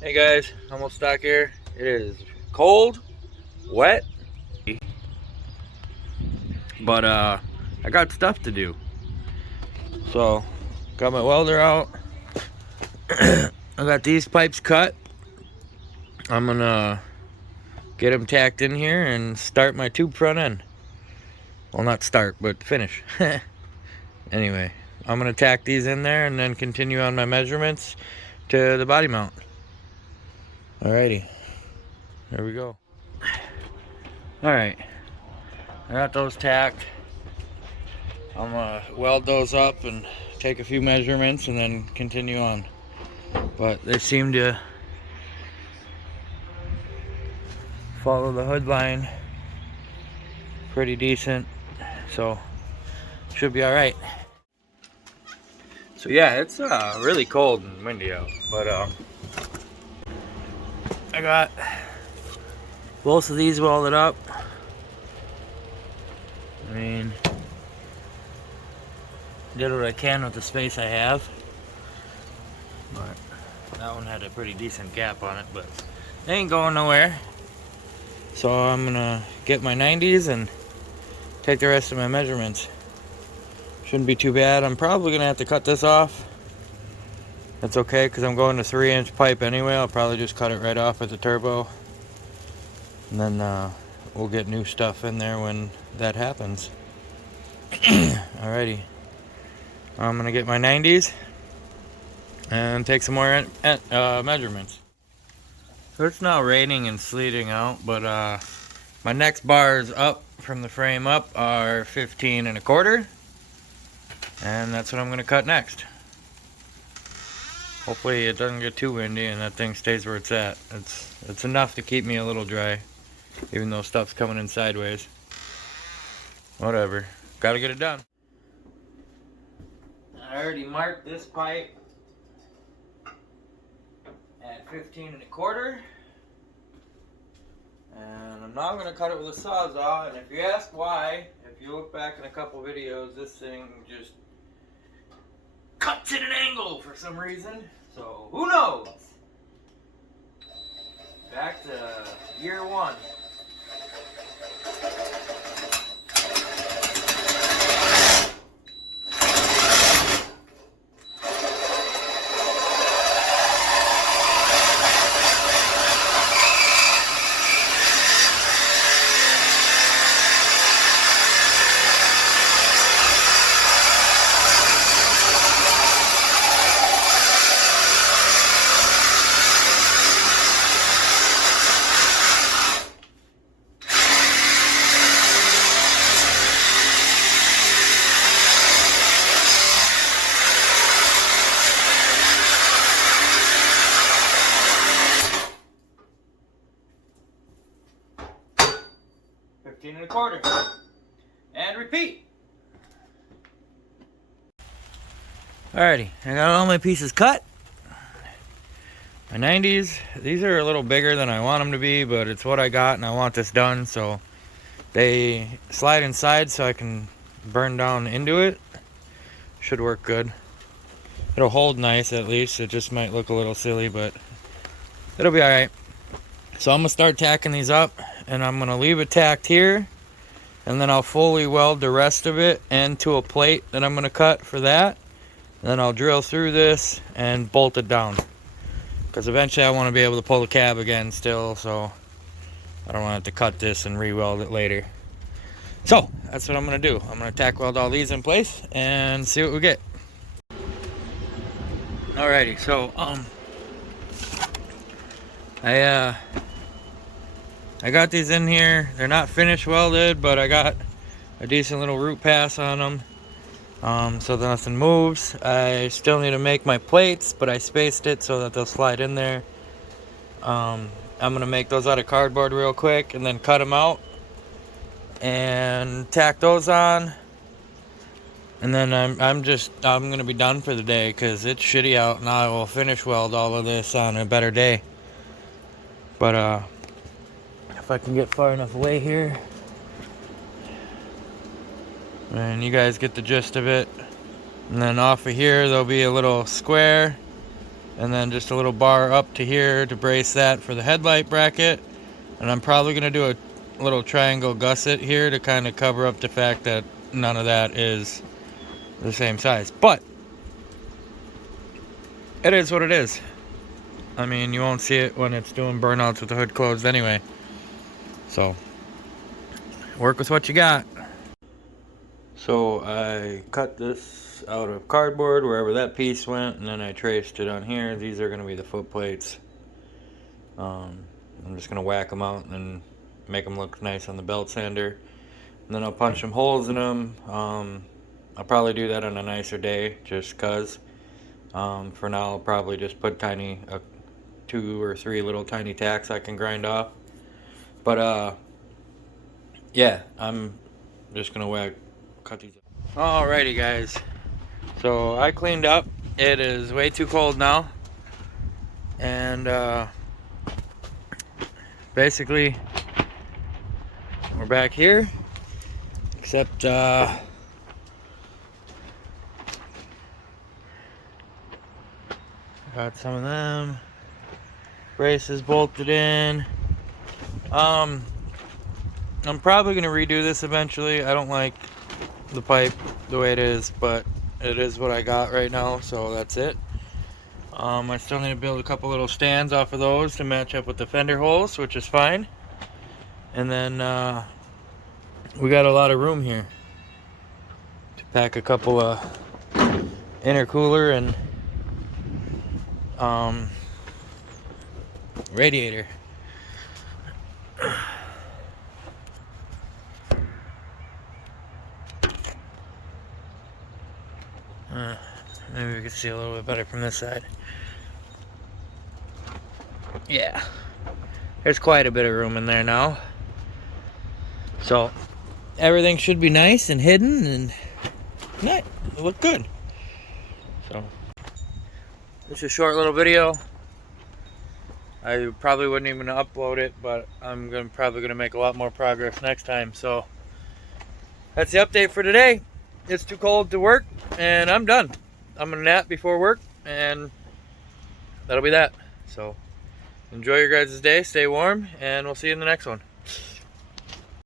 Hey guys, Humble Stock here. It is cold, wet, but I got stuff to do. So, got my welder out. I got these pipes cut. I'm gonna get them tacked in here and start my tube front end. Well, not start, but finish. Anyway, I'm gonna tack these in there and then continue on my measurements to the body mount. Alrighty, there we go. Alright, I got those tacked. I'm gonna weld those up and take a few measurements and then continue on. But they seem to follow the hood line pretty decent, so should be all right. So yeah, it's really cold and windy out, but I got both of these welded up. I mean, did what I can with the space I have, but that one had a pretty decent gap on it, but they ain't going nowhere. So I'm gonna get my 90s and take the rest of my measurements. Shouldn't be too bad. I'm probably gonna have to cut this off. That's okay, because I'm going to 3-inch pipe anyway. I'll probably just cut it right off with the turbo, and then we'll get new stuff in there when that happens. Alrighty, I'm gonna get my 90s and take some more measurements. So it's now raining and sleeting out, but my next bars up from the frame up are 15 1/4, and that's what I'm gonna cut next. Hopefully it doesn't get too windy and that thing stays where it's at. It's enough to keep me a little dry, even though stuff's coming in sideways. Whatever, gotta get it done. I already marked this pipe at 15 1/4, and I'm now gonna cut it with a Sawzall. And if you ask why, if you look back in a couple videos, this thing just cuts at an angle for some reason. So who knows? Back to year one. And 1/4, and repeat. Alrighty, I got all my pieces cut. My 90s, these are a little bigger than I want them to be, but it's what I got and I want this done, so they slide inside so I can burn down into it. Should work good. It'll hold nice at least. It just might look a little silly, but it'll be alright. So I'm gonna start tacking these up, and I'm gonna leave it tacked here, and then I'll fully weld the rest of it into a plate that I'm gonna cut for that. And then I'll drill through this and bolt it down, because eventually I want to be able to pull the cab again still, so I don't want to have to cut this and re-weld it later. So that's what I'm gonna do. I'm gonna tack weld all these in place and see what we get. Alrighty, so I got these in here. They're not finish welded, but I got a decent little root pass on them, so that nothing moves. I still need to make my plates, but I spaced it so that they'll slide in there. I'm gonna make those out of cardboard real quick and then cut them out and tack those on. And then I'm gonna be done for the day because it's shitty out, and I will finish weld all of this on a better day. But if I can get far enough away here, and you guys get the gist of it. And then off of here there'll be a little square, and then just a little bar up to here to brace that for the headlight bracket. And I'm probably going to do a little triangle gusset here to kind of cover up the fact that none of that is the same size. But it is what it is. I mean, you won't see it when it's doing burnouts with the hood closed anyway. So, work with what you got. So, I cut this out of cardboard wherever that piece went, and then I traced it on here. These are going to be the foot plates. I'm just going to whack them out and make them look nice on the belt sander. And then I'll punch some holes in them. I'll probably do that on a nicer day, just because. For now, I'll probably just put 2 or 3 little tiny tacks I can grind off. But yeah, I'm just gonna cut these up. Alrighty guys, so I cleaned up. It is way too cold now, and basically we're back here, except got some of them braces bolted in. I'm probably gonna redo this eventually. I don't like the pipe the way it is, but it is what I got right now, so that's it. I still need to build a couple little stands off of those to match up with the fender holes, which is fine. And then we got a lot of room here to pack a couple of intercooler and radiator. Maybe we can see a little bit better from this side. Yeah, there's quite a bit of room in there now. So everything should be nice and hidden and nice. It look good. So it's a short little video. I probably wouldn't even upload it, but I'm probably gonna make a lot more progress next time. So that's the update for today. It's too cold to work, and I'm done. I'm gonna nap before work, and that'll be that. So enjoy your guys' day, stay warm, and we'll see you in the next one.